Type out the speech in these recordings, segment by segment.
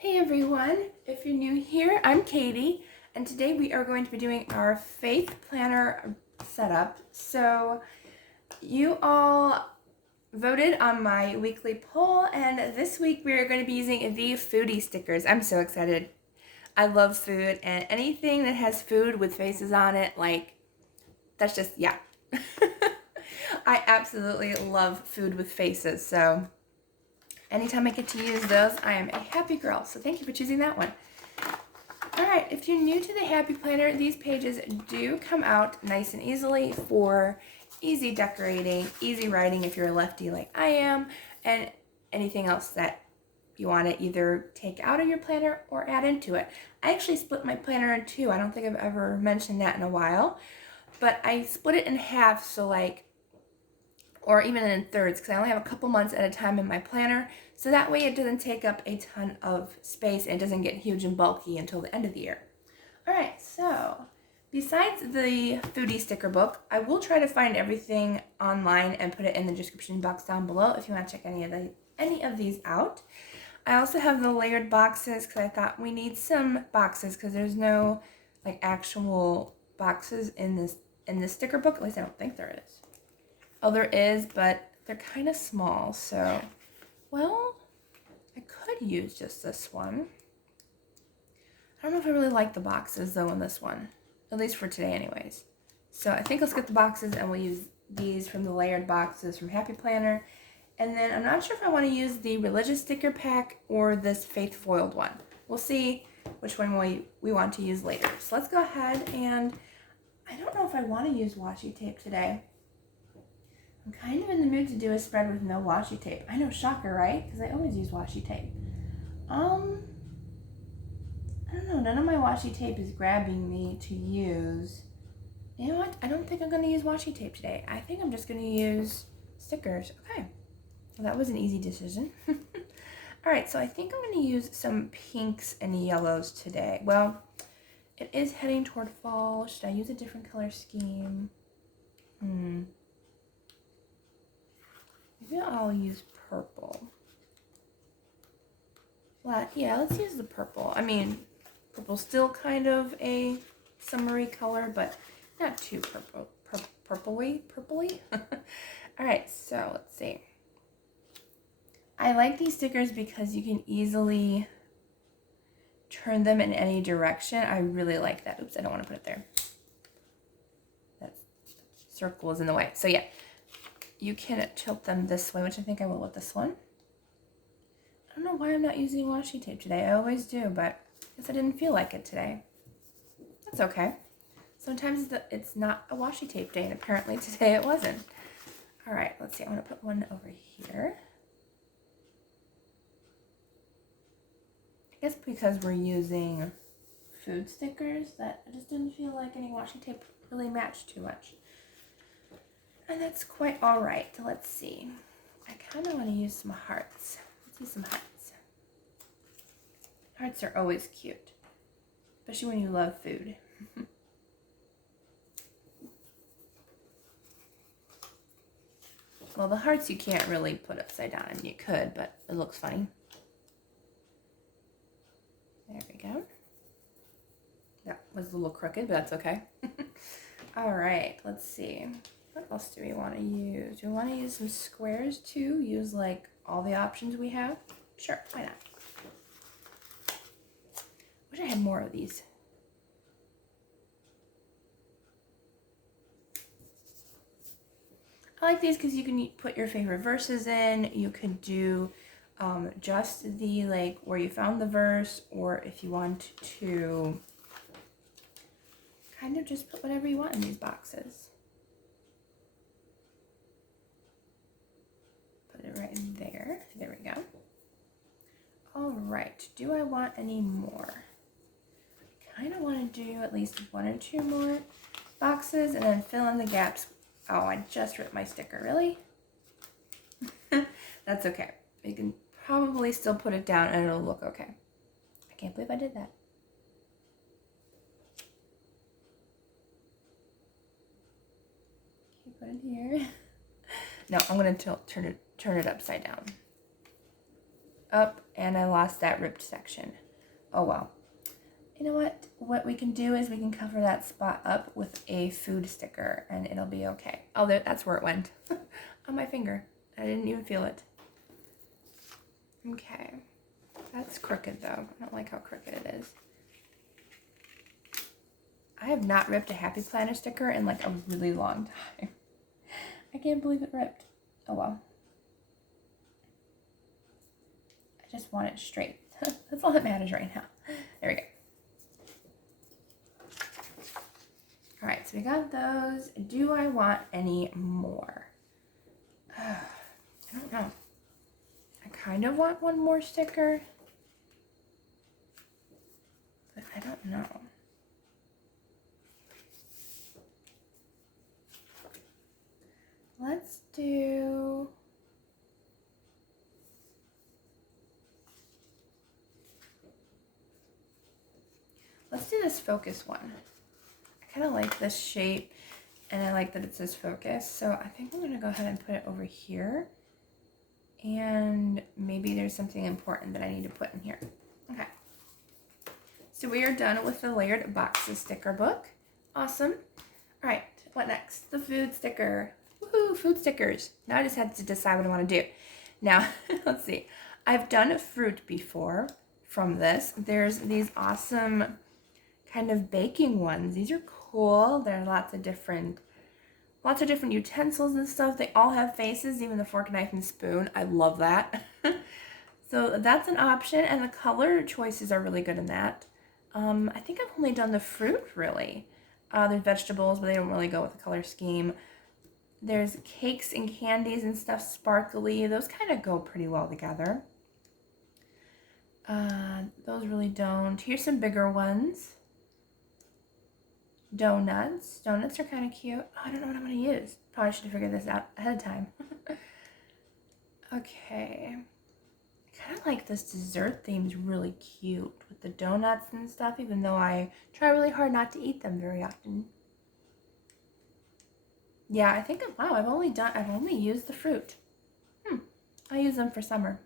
Hey everyone, if you're new here, I'm Katie, and today we are going to be doing our faith planner setup. So you all voted on my weekly poll, and this week we are going to be using the foodie stickers. I'm so excited. I love food, and anything that has food with faces on it, that's just, yeah. I absolutely love food with faces, so anytime I get to use those, I am a happy girl. So thank you for choosing that one. All right, if you're new to the Happy Planner, these pages do come out nice and easily for easy decorating, easy writing if you're a lefty like I am, and anything else that you want to either take out of your planner or add into it. I actually split my planner in two. I don't think I've ever mentioned that in a while, but I split it in half, or even in thirds, because I only have a couple months at a time in my planner, so that way it doesn't take up a ton of space and it doesn't get huge and bulky until the end of the year. All right, so besides the foodie sticker book, I will try to find everything online and put it in the description box down below if you want to check any of these out. I also have the layered boxes because I thought we need some boxes because there's no actual boxes in this sticker book. At least I don't think there is. Oh, there is, but they're kind of small, so, well, I could use just this one. I don't know if I really like the boxes, though, in this one, at least for today anyways. So I think let's get the boxes, and we'll use these from the layered boxes from Happy Planner. And then I'm not sure if I want to use the religious sticker pack or this faith foiled one. We'll see which one we want to use later. So let's go ahead, and I don't know if I want to use washi tape today. I'm kind of in the mood to do a spread with no washi tape. I know, shocker, right? Because I always use washi tape. I don't know. None of my washi tape is grabbing me to use. You know what? I don't think I'm going to use washi tape today. I think I'm just going to use stickers. Okay. Well, that was an easy decision. All right, so I think I'm going to use some pinks and yellows today. Well, it is heading toward fall. Should I use a different color scheme? Maybe I'll use purple. Well, yeah, let's use the purple. I mean, purple's still kind of a summery color, but not too purpley. All right, so let's see. I like these stickers because you can easily turn them in any direction. I really like that. Oops, I don't want to put it there. That circle is in the way. So yeah. You can tilt them this way, which I think I will with this one. I don't know why I'm not using washi tape today. I always do, but I guess I didn't feel like it today. That's okay. Sometimes it's not a washi tape day, and apparently today it wasn't. All right, let's see. I'm going to put one over here. I guess because we're using food stickers, that I just didn't feel like any washi tape really matched too much. And that's quite all right. Let's see. I kind of want to use some hearts. Let's use some hearts. Hearts are always cute, especially when you love food. Well, the hearts you can't really put upside down. I mean, you could, but it looks funny. There we go. That was a little crooked, but that's okay. All right, let's see. What else do we want to use? Do we want to use some squares too? Use all the options we have? Sure, why not? Wish I had more of these. I like these because you can put your favorite verses in. You could do just the where you found the verse, or if you want to kind of just put whatever you want in these boxes. It right there. There we go. All right. Do I want any more? I kind of want to do at least one or two more boxes and then fill in the gaps. Oh, I just ripped my sticker. Really? That's okay. You can probably still put it down and it'll look okay. I can't believe I did that. Okay, put it here. No, I'm going to turn it upside down. up and I lost that ripped section. Oh well. You know what? What we can do is we can cover that spot up with a food sticker and it'll be okay. Oh, that's where it went. On my finger. I didn't even feel it. Okay. That's crooked though. I don't like how crooked it is. I have not ripped a Happy Planner sticker in like a really long time. I can't believe it ripped. Oh well. I just want it straight. That's all that matters right now. There we go. All right, so we got those. Do I want any more? I don't know. I kind of want one more sticker, but I don't know. Let's do... this focus one. I kind of like this shape, and I like that it says focus, so I think I'm going to go ahead and put it over here, and maybe there's something important that I need to put in here. Okay. So we are done with the layered boxes sticker book. Awesome. All right, what next? The food sticker. Woohoo, food stickers. Now I just had to decide what I want to do. Now, let's see. I've done fruit before from this. There's these awesome kind of baking ones. These are cool. There are lots of different utensils and stuff. They all have faces, even the fork, knife, and spoon. I love that. So that's an option, and the color choices are really good in that. I think I've only done the fruit, really. There's vegetables, but they don't really go with the color scheme. There's cakes and candies and stuff, sparkly. Those kind of go pretty well together. Those really don't. Here's some bigger ones. Donuts. Donuts are kind of cute. Oh, I don't know what I'm going to use. Probably should have figured this out ahead of time. Okay. I kind of like this dessert theme's really cute with the donuts and stuff, even though I try really hard not to eat them very often. Yeah, I think, wow, I've only used the fruit. I'll use them for summer.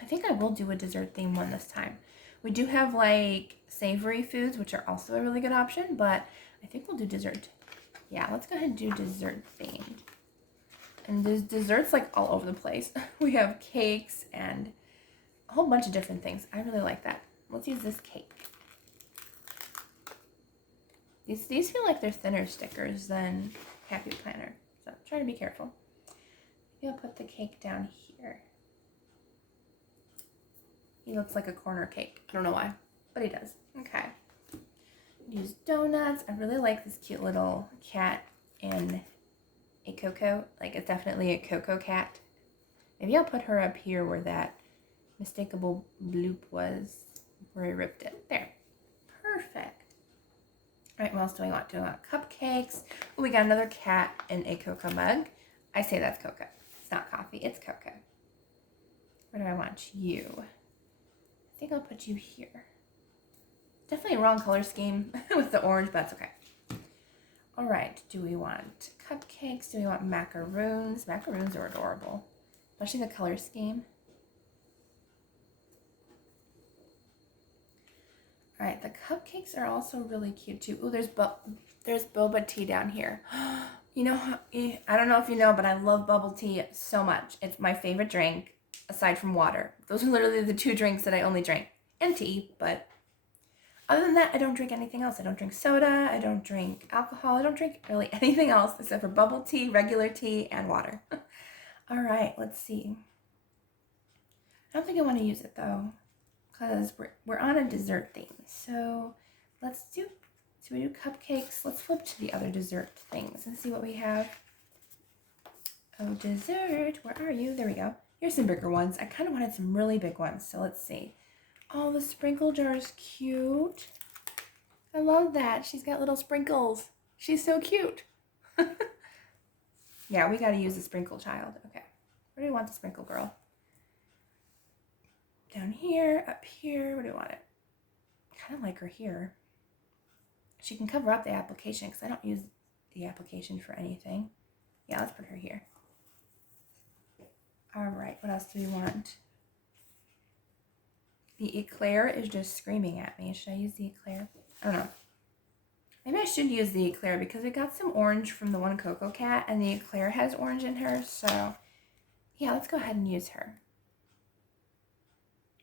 I think I will do a dessert theme one this time. We do have like savory foods, which are also a really good option, but I think we'll do dessert. Yeah, let's go ahead and do dessert theme. And there's desserts like all over the place. We have cakes and a whole bunch of different things. I really like that. Let's use this cake. These feel like they're thinner stickers than Happy Planner, so try to be careful. Maybe I'll put the cake down here. He looks like a corner cake. I don't know why, but he does. Okay. Use donuts. I really like this cute little cat in a cocoa. Like, it's definitely a cocoa cat. Maybe I'll put her up here where that mistakable bloop was, where I ripped it. There. Perfect. All right, what else do I want? Do I want cupcakes? Oh, we got another cat in a cocoa mug. I say that's cocoa. It's not coffee. It's cocoa. Where do I want you? I think I'll put you here. Definitely a wrong color scheme with the orange, but that's okay. All right, do we want cupcakes? Do we want macaroons? Macaroons are adorable, especially the color scheme. All right, the cupcakes are also really cute too. Oh, there's boba tea down here. You know, I don't know if you know, but I love bubble tea so much. It's my favorite drink aside from water. Those are literally the two drinks that I only drink, and tea, but other than that, I don't drink anything else. I don't drink soda, I don't drink alcohol, I don't drink really anything else except for bubble tea, regular tea, and water. All right, let's see. I don't think I want to use it though, because we're on a dessert theme. So we do cupcakes. Let's flip to the other dessert things and see what we have. Oh, dessert, where are you? There we go. Here's some bigger ones. I kind of wanted some really big ones, so let's see. Oh, the sprinkle jar is cute. I love that. She's got little sprinkles. She's so cute. Yeah, we got to use the sprinkle child. Okay. Where do we want the sprinkle girl? Down here, up here. Where do we want it? I kind of like her here. She can cover up the application because I don't use the application for anything. Yeah, let's put her here. All right, what else do we want? The eclair is just screaming at me. Should I use the eclair? I don't know. Maybe I should use the eclair because we got some orange from the one Coco Cat and the eclair has orange in her. So yeah, let's go ahead and use her.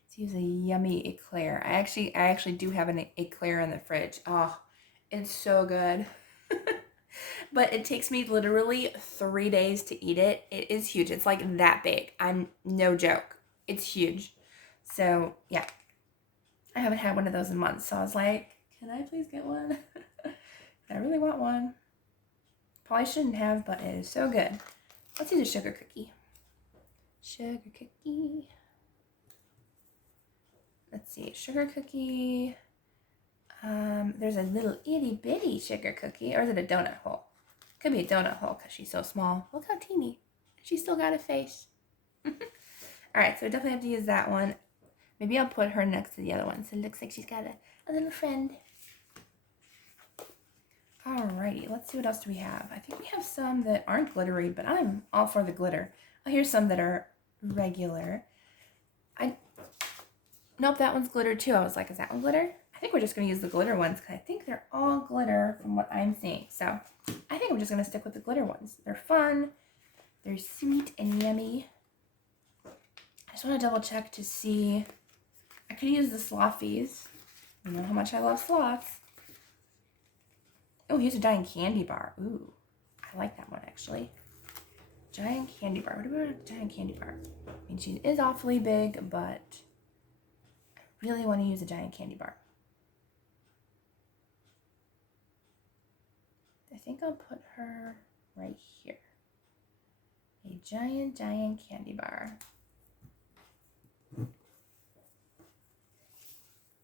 Let's use a yummy eclair. I actually do have an eclair in the fridge. Oh, it's so good. But it takes me literally 3 days to eat it. It is huge. It's like that big. I'm no joke. It's huge. So yeah, I haven't had one of those in months. So I was like, can I please get one? I really want one. Probably shouldn't have, but it is so good. Let's use a sugar cookie. Sugar cookie. Let's see, sugar cookie. There's a little itty bitty sugar cookie, or is it a donut hole? Could be a donut hole because she's so small. Look how teeny. She's still got a face. All right, so I definitely have to use that one. Maybe I'll put her next to the other one so it looks like she's got a little friend. Alrighty, let's see what else do we have. I think we have some that aren't glittery, but I'm all for the glitter. Oh, here's some that are regular. Nope, that one's glitter too. I was like, is that one glitter? I think we're just going to use the glitter ones because I think they're all glitter from what I'm seeing. So I think I'm just going to stick with the glitter ones. They're fun. They're sweet and yummy. I just want to double check to see. I could use the Sloffies. You know how much I love sloths. Oh, here's a giant candy bar. Ooh, I like that one actually. Giant candy bar. What about a giant candy bar? I mean, she is awfully big, but I really want to use a giant candy bar. I think I'll put her right here. A giant candy bar.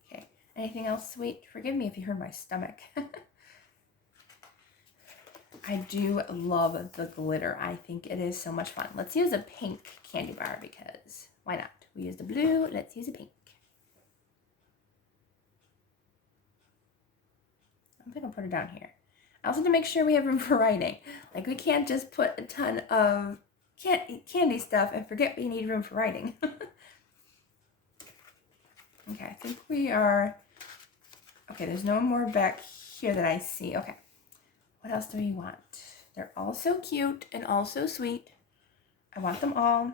Okay, anything else sweet? Forgive me if you heard my stomach. I do love the glitter. I think it is so much fun. Let's use a pink candy bar because why not? We used the blue, let's use a pink. I think I'll put her down here. I also have to make sure we have room for writing. Like we can't just put a ton of candy stuff and forget we need room for writing. Okay, I think we are, okay, there's no more back here that I see. Okay, what else do we want? They're all so cute and all so sweet. I want them all.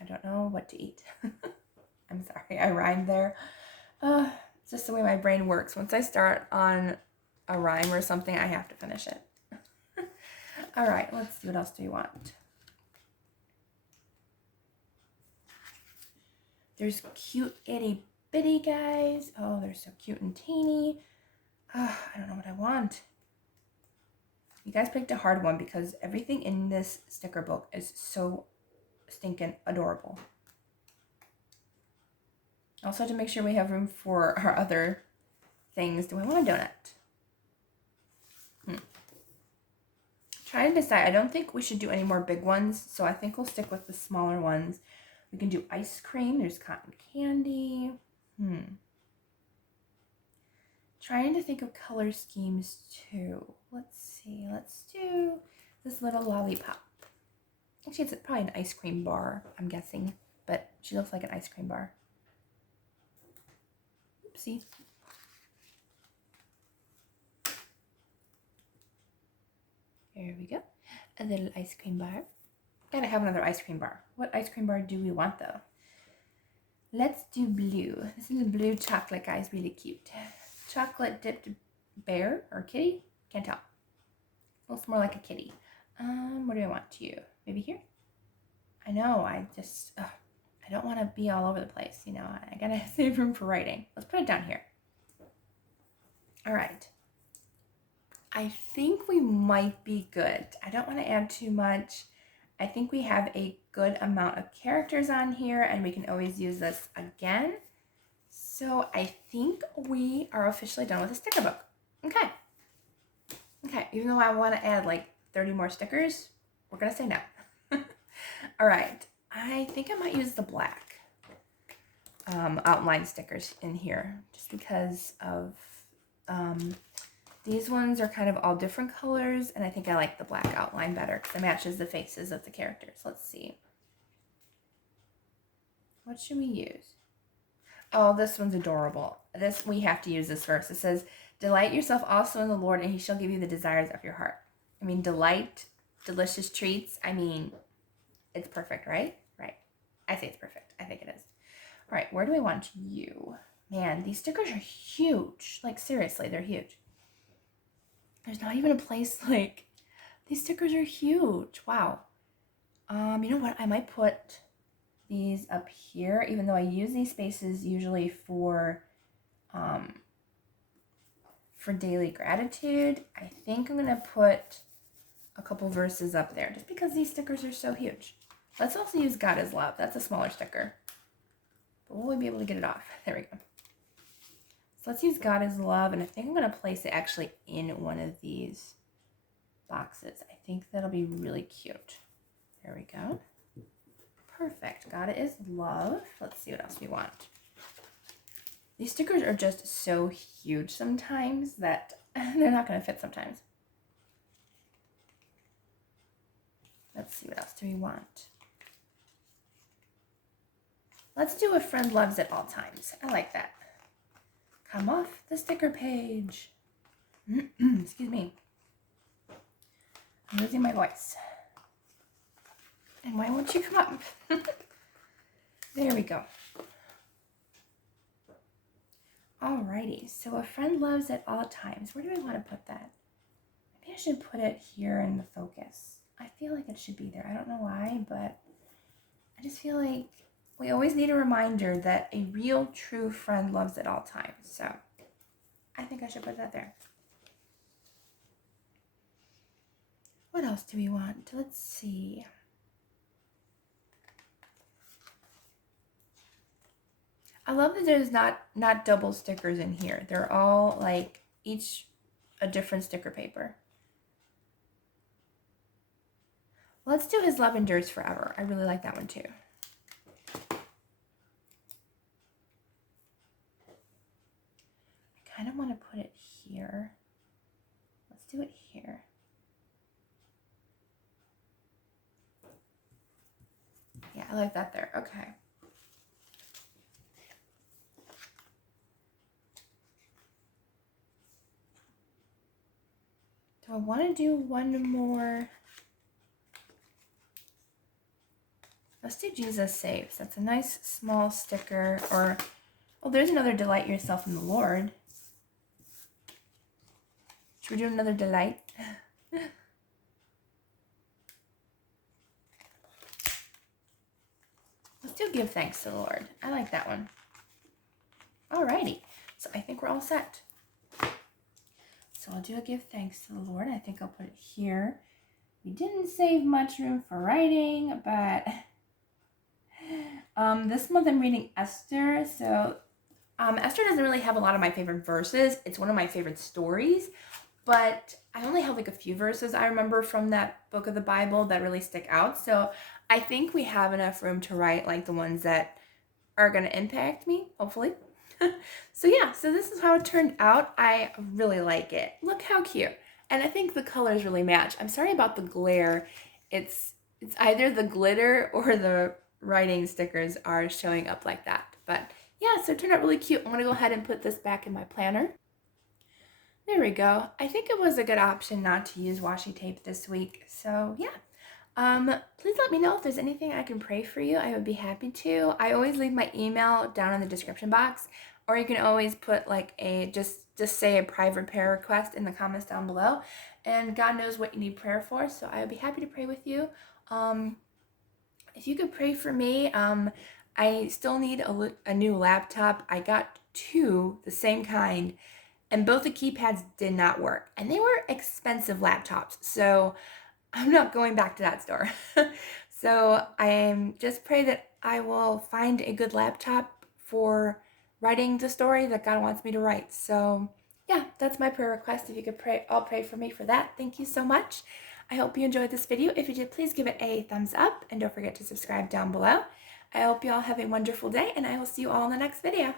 I don't know what to eat. I'm sorry, I rhymed there. It's just the way my brain works. Once I start on a rhyme or something, I have to finish it. All right, let's see, what else do we want? There's cute itty bitty guys. Oh, they're so cute and teeny. I don't know what I want. You guys picked a hard one because everything in this sticker book is so stinking adorable. Also, to make sure we have room for our other things. Do I want a donut? Trying to decide. I don't think we should do any more big ones, so I think we'll stick with the smaller ones. We can do ice cream. There's cotton candy. Trying to think of color schemes too. Let's see. Let's do this little lollipop. Actually, it's probably an ice cream bar, I'm guessing, but she looks like an ice cream bar. Oopsie. There we go. A little ice cream bar. Gotta have another ice cream bar. What ice cream bar do we want though? Let's do blue. This little blue chocolate guy is really cute. Chocolate dipped bear or kitty? Can't tell. Looks more like a kitty. What do I want to you? Maybe here? I know, I don't want to be all over the place, you know. I gotta save room for writing. Let's put it down here. All right. I think we might be good. I don't want to add too much. I think we have a good amount of characters on here and we can always use this again. So I think we are officially done with the sticker book. Okay. Okay, even though I want to add like 30 more stickers, we're going to say no. All right. I think I might use the black outline stickers in here just because of these ones are kind of all different colors, and I think I like the black outline better because it matches the faces of the characters. Let's see. What should we use? Oh, this one's adorable. We have to use this verse. It says, delight yourself also in the Lord, and he shall give you the desires of your heart. I mean, delight, delicious treats. I mean, it's perfect, right? Right. I say it's perfect. I think it is. All right, where do I want you? Man, these stickers are huge. Like, seriously, they're huge. There's not even a place, like, these stickers are huge. Wow. You know what? I might put these up here, even though I use these spaces usually for daily gratitude. I think I'm gonna put a couple verses up there just because these stickers are so huge. Let's also use God is Love. That's a smaller sticker, but will we be able to get it off? There we go. So let's use God is Love, and I think I'm gonna place it actually in one of these boxes. I think that'll be really cute. There we go. Perfect. God is Love. Let's see what else we want. These stickers are just so huge sometimes that they're not going to fit sometimes. Let's see, what else do we want? Let's do a friend loves at all times. I like that. Come off the sticker page. Excuse me. I'm losing my voice. And why won't you come up? There we go. Alrighty, so a friend loves at all times. Where do I want to put that? Maybe I should put it here in the focus. I feel like it should be there. I don't know why, but I just feel like we always need a reminder that a real, true friend loves at all times. So I think I should put that there. What else do we want? Let's see. I love that there's not double stickers in here. They're all like each a different sticker paper. Let's do His Love Endures Forever. I really like that one too. I kind of want to put it here. Let's do it here. Yeah, I like that there. Okay. Do I want to do one more? Let's do Jesus Saves. That's a nice small sticker. Or, oh, there's another Delight Yourself in the Lord. Should we do another Delight? Let's do Give Thanks to the Lord. I like that one. Alrighty. So I think we're all set. So I'll do a Give Thanks to the Lord. I think I'll put it here. We didn't save much room for writing, but this month I'm reading Esther. So Esther doesn't really have a lot of my favorite verses. It's one of my favorite stories, but I only have like a few verses I remember from that book of the Bible that really stick out. So I think we have enough room to write like the ones that are going to impact me, hopefully. So yeah, so this is how it turned out. I really like it. Look how cute. And I think the colors really match. I'm sorry about the glare. It's either the glitter or the writing stickers are showing up like that. But yeah, so it turned out really cute. I'm going to go ahead and put this back in my planner. There we go. I think it was a good option not to use washi tape this week. So yeah. Please let me know if there's anything I can pray for you. I would be happy to. I always leave my email down in the description box, or you can always put like a, just say a private prayer request in the comments down below, and God knows what you need prayer for, so I would be happy to pray with you. If you could pray for me, I still need a new laptop. I got two, the same kind, and both the keypads did not work, and they were expensive laptops, so I'm not going back to that store. So I just pray that I will find a good laptop for writing the story that God wants me to write. So yeah, that's my prayer request. If you could pray, I'll pray for me for that. Thank you so much. I hope you enjoyed this video. If you did, please give it a thumbs up and don't forget to subscribe down below. I hope you all have a wonderful day, and I will see you all in the next video.